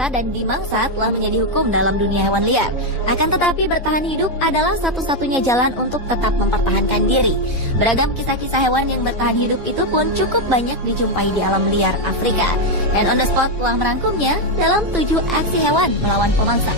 disiksa dan dimangsa telah menjadi hukum dalam dunia hewan liar. Akan tetapi bertahan hidup adalah satu-satunya jalan untuk tetap mempertahankan diri. Beragam kisah-kisah hewan yang bertahan hidup itu pun cukup banyak dijumpai di alam liar Afrika. Dan On The Spot telah merangkumnya dalam 7 aksi hewan melawan pemangsa.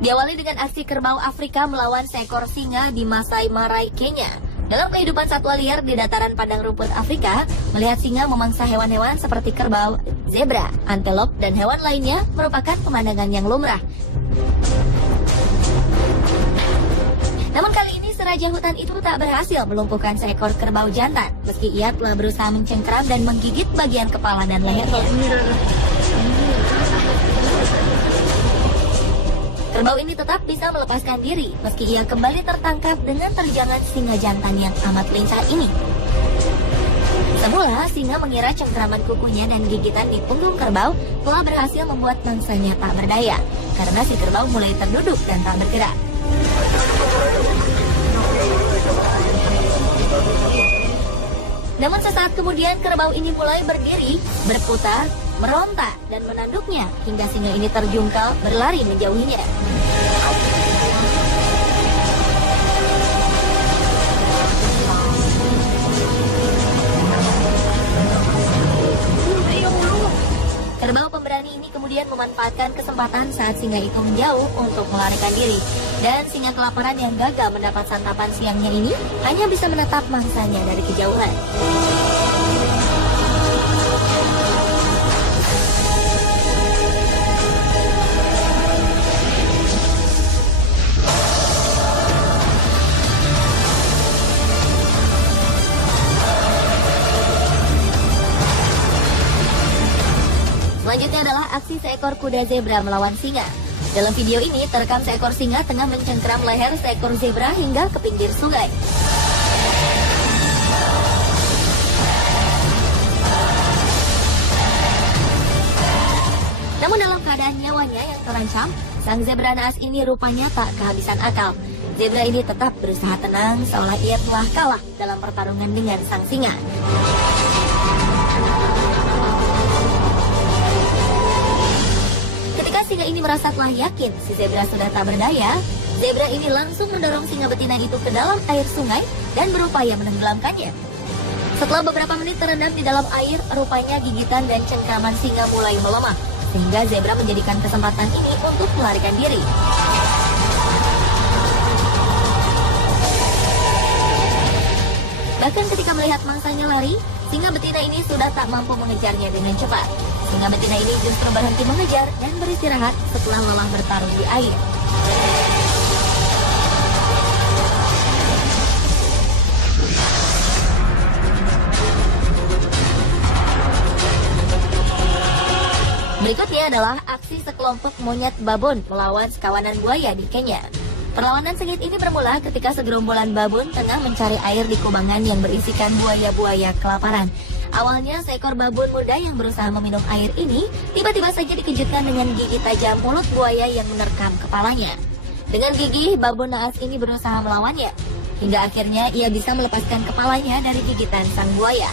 Diawali dengan aksi kerbau Afrika melawan seekor singa di Masai Marai, Kenya. Dalam kehidupan satwa liar di dataran padang rumput Afrika, melihat singa memangsa hewan-hewan seperti kerbau, zebra, antelop, dan hewan lainnya merupakan pemandangan yang lumrah. Namun kali ini seraja hutan itu tak berhasil melumpuhkan seekor kerbau jantan, meski ia telah berusaha mencengkeram dan menggigit bagian kepala dan lehernya. Kerbau ini tetap bisa melepaskan diri meski ia kembali tertangkap dengan terjangan singa jantan yang amat lincah ini. Semula, singa mengira cengkeraman kukunya dan gigitan di punggung kerbau telah berhasil membuat mangsanya tak berdaya, karena si kerbau mulai terduduk dan tak bergerak. Namun sesaat kemudian kerbau ini mulai berdiri, berputar, meronta, dan menanduknya hingga singa ini terjungkal berlari menjauhinya. Kerbau pemberani ini kemudian memanfaatkan kesempatan saat singa itu menjauh untuk melarikan diri. Dan singa kelaparan yang gagal mendapat santapan siangnya ini hanya bisa menatap mangsanya dari kejauhan. Selanjutnya adalah aksi seekor kuda zebra melawan singa. Dalam video ini terekam seekor singa tengah mencengkeram leher seekor zebra hingga ke pinggir sungai. Namun dalam keadaan nyawanya yang terancam, sang zebra naas ini rupanya tak kehabisan akal. Zebra ini tetap berusaha tenang seolah ia telah kalah dalam pertarungan dengan sang singa. Ketika singa ini merasa telah yakin si zebra sudah tak berdaya, zebra ini langsung mendorong singa betina itu ke dalam air sungai dan berupaya menenggelamkannya. Setelah beberapa menit terendam di dalam air, rupanya gigitan dan cengkraman singa mulai melemah, sehingga zebra menjadikan kesempatan ini untuk melarikan diri. Bahkan ketika melihat mangsanya lari, singa betina ini sudah tak mampu mengejarnya dengan cepat. Singa betina ini justru berhenti mengejar dan beristirahat setelah lelah bertarung di air. Berikutnya adalah aksi sekelompok monyet babon melawan sekawanan buaya di Kenya. Perlawanan sengit ini bermula ketika segerombolan babon tengah mencari air di kubangan yang berisikan buaya-buaya kelaparan. Awalnya seekor babon muda yang berusaha meminum air ini tiba-tiba saja dikejutkan dengan gigi tajam mulut buaya yang menerkam kepalanya. Dengan gigih, babon naas ini berusaha melawannya, hingga akhirnya ia bisa melepaskan kepalanya dari gigitan sang buaya.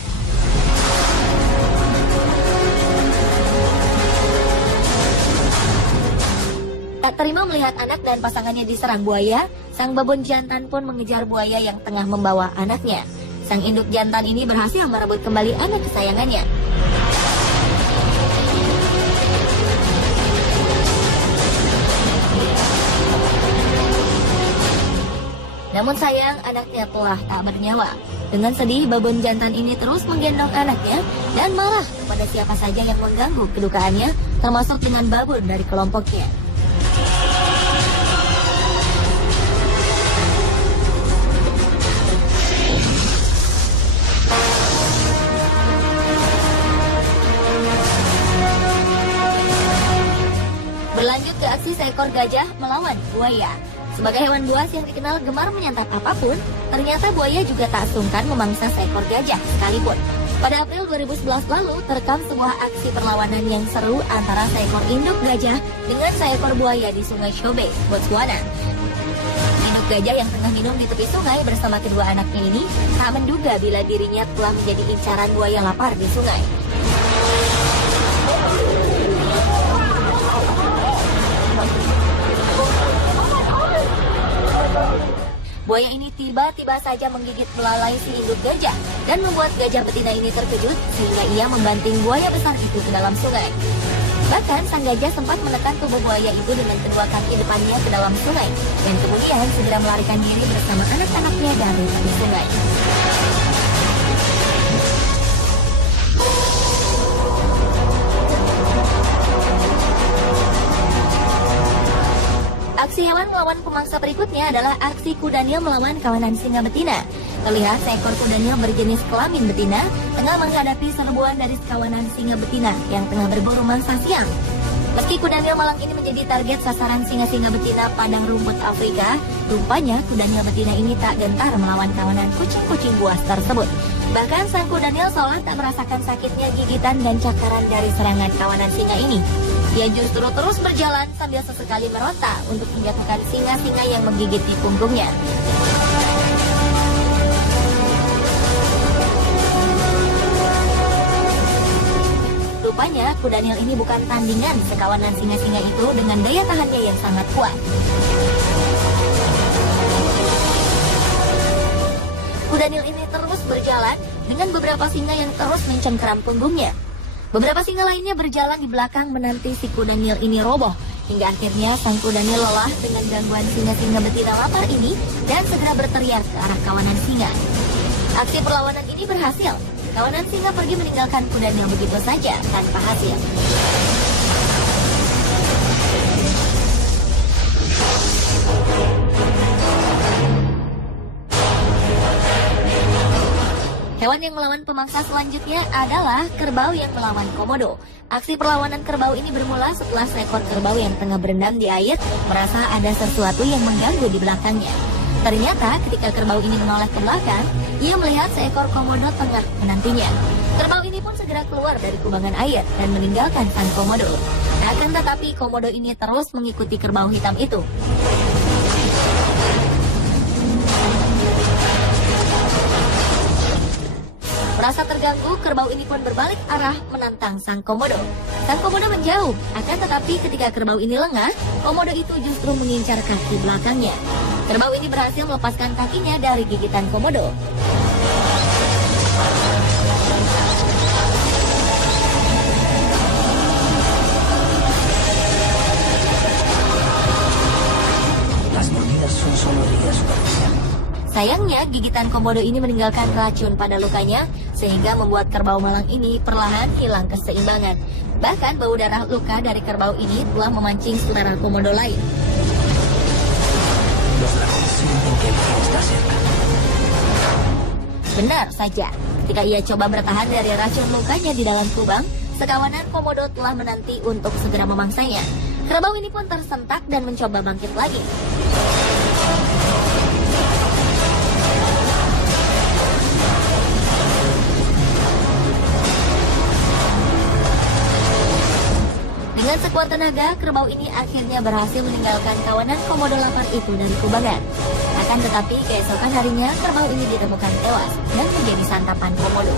Tak terima melihat anak dan pasangannya diserang buaya, sang babon jantan pun mengejar buaya yang tengah membawa anaknya. Sang induk jantan ini berhasil merebut kembali anak kesayangannya. Namun sayang, anaknya telah tak bernyawa. Dengan sedih, babon jantan ini terus menggendong anaknya dan marah kepada siapa saja yang mengganggu kedukaannya, termasuk dengan babon dari kelompoknya. Berlanjut ke aksi seekor gajah melawan buaya. Sebagai hewan buas yang dikenal gemar menyantap apapun, ternyata buaya juga tak sungkan memangsa seekor gajah sekalipun. Pada April 2011 lalu, terekam sebuah aksi perlawanan yang seru antara seekor induk gajah dengan seekor buaya di Sungai Chobe, Botswana. Induk gajah yang tengah minum di tepi sungai bersama kedua anaknya ini tak menduga bila dirinya telah menjadi incaran buaya lapar di sungai. Buaya ini tiba-tiba saja menggigit belalai si induk gajah dan membuat gajah betina ini terkejut sehingga ia membanting buaya besar itu ke dalam sungai. Bahkan sang gajah sempat menekan tubuh buaya itu dengan kedua kaki depannya ke dalam sungai dan kemudian segera melarikan diri bersama anak-anaknya dari tepi sungai. Aksi hewan melawan pemangsa berikutnya adalah aksi kuda Nil melawan kawanan singa betina. Terlihat seekor kuda Nil berjenis kelamin betina tengah menghadapi serbuan dari kawanan singa betina yang tengah berburu mangsa siang. Meski kuda Nil malang ini menjadi target sasaran singa-singa betina padang rumput Afrika, rupanya kuda Nil betina ini tak gentar melawan kawanan kucing-kucing buas tersebut. Bahkan sang kuda Nil seolah tak merasakan sakitnya gigitan dan cakaran dari serangan kawanan singa ini. Dia justru terus berjalan sambil sesekali meronta untuk menjatuhkan singa-singa yang menggigit di punggungnya. Rupanya kuda Nil ini bukan tandingan sekawanan singa-singa itu dengan daya tahannya yang sangat kuat. Kuda Nil ini terus berjalan dengan beberapa singa yang terus mencengkeram punggungnya. Beberapa singa lainnya berjalan di belakang menanti si kuda Nil ini roboh. Hingga akhirnya sang kuda Nil lelah dengan gangguan singa-singa betina lapar ini dan segera berteriak ke arah kawanan singa. Aksi perlawanan ini berhasil. Kawanan singa pergi meninggalkan kuda Nil begitu saja tanpa hasil. Hewan yang melawan pemangsa selanjutnya adalah kerbau yang melawan komodo. Aksi perlawanan kerbau ini bermula setelah seekor kerbau yang tengah berendam di air merasa ada sesuatu yang mengganggu di belakangnya. Ternyata ketika kerbau ini menoleh ke belakang, ia melihat seekor komodo tengah menantinya. Kerbau ini pun segera keluar dari kubangan air dan meninggalkan sang komodo. Akan tetapi komodo ini terus mengikuti kerbau hitam itu. Merasa terganggu, kerbau ini pun berbalik arah menantang sang komodo. Sang komodo menjauh, akan tetapi ketika kerbau ini lengah, komodo itu justru mengincar kaki belakangnya. Kerbau ini berhasil melepaskan kakinya dari gigitan komodo. Las mordidas son solo heridas superficiales. Sayangnya, gigitan komodo ini meninggalkan racun pada lukanya, sehingga membuat kerbau malang ini perlahan hilang keseimbangan. Bahkan bau darah luka dari kerbau ini telah memancing selera komodo lain. Los dragones sienten que el fin está cerca. Benar saja, ketika ia coba bertahan dari racun lukanya di dalam kubang, sekawanan komodo telah menanti untuk segera memangsanya. Kerbau ini pun tersentak dan mencoba bangkit lagi. Dengan sekuat tenaga, kerbau ini akhirnya berhasil meninggalkan kawanan komodo lapar itu dari kubangan. Akan tetapi, keesokan harinya, kerbau ini ditemukan tewas dan menjadi santapan komodo.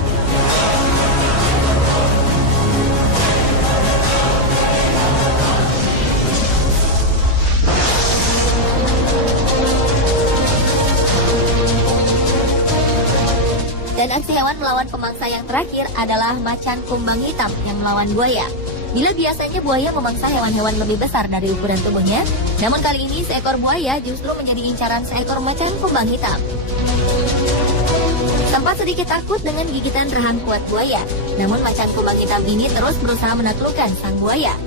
Dan aksi hewan melawan pemangsa yang terakhir adalah macan kumbang hitam yang melawan buaya. Bila biasanya buaya memangsa hewan-hewan lebih besar dari ukuran tubuhnya, namun kali ini seekor buaya justru menjadi incaran seekor macan kumbang hitam. Sempat sedikit takut dengan gigitan rahang kuat buaya, namun macan kumbang hitam ini terus berusaha menaklukkan sang buaya.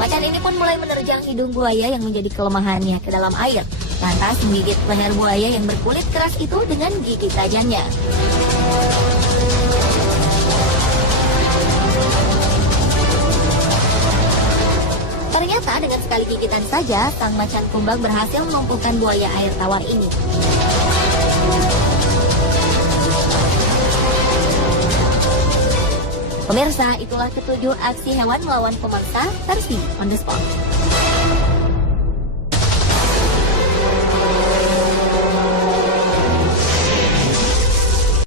Macan ini pun mulai menerjang hidung buaya yang menjadi kelemahannya ke dalam air. Lantas menggigit leher buaya yang berkulit keras itu dengan gigi tajamnya. Ternyata dengan sekali gigitan saja, sang macan kumbang berhasil melumpuhkan buaya air tawar ini. Pemirsa, itulah ketujuh aksi hewan melawan pemangsa versi On The Spot.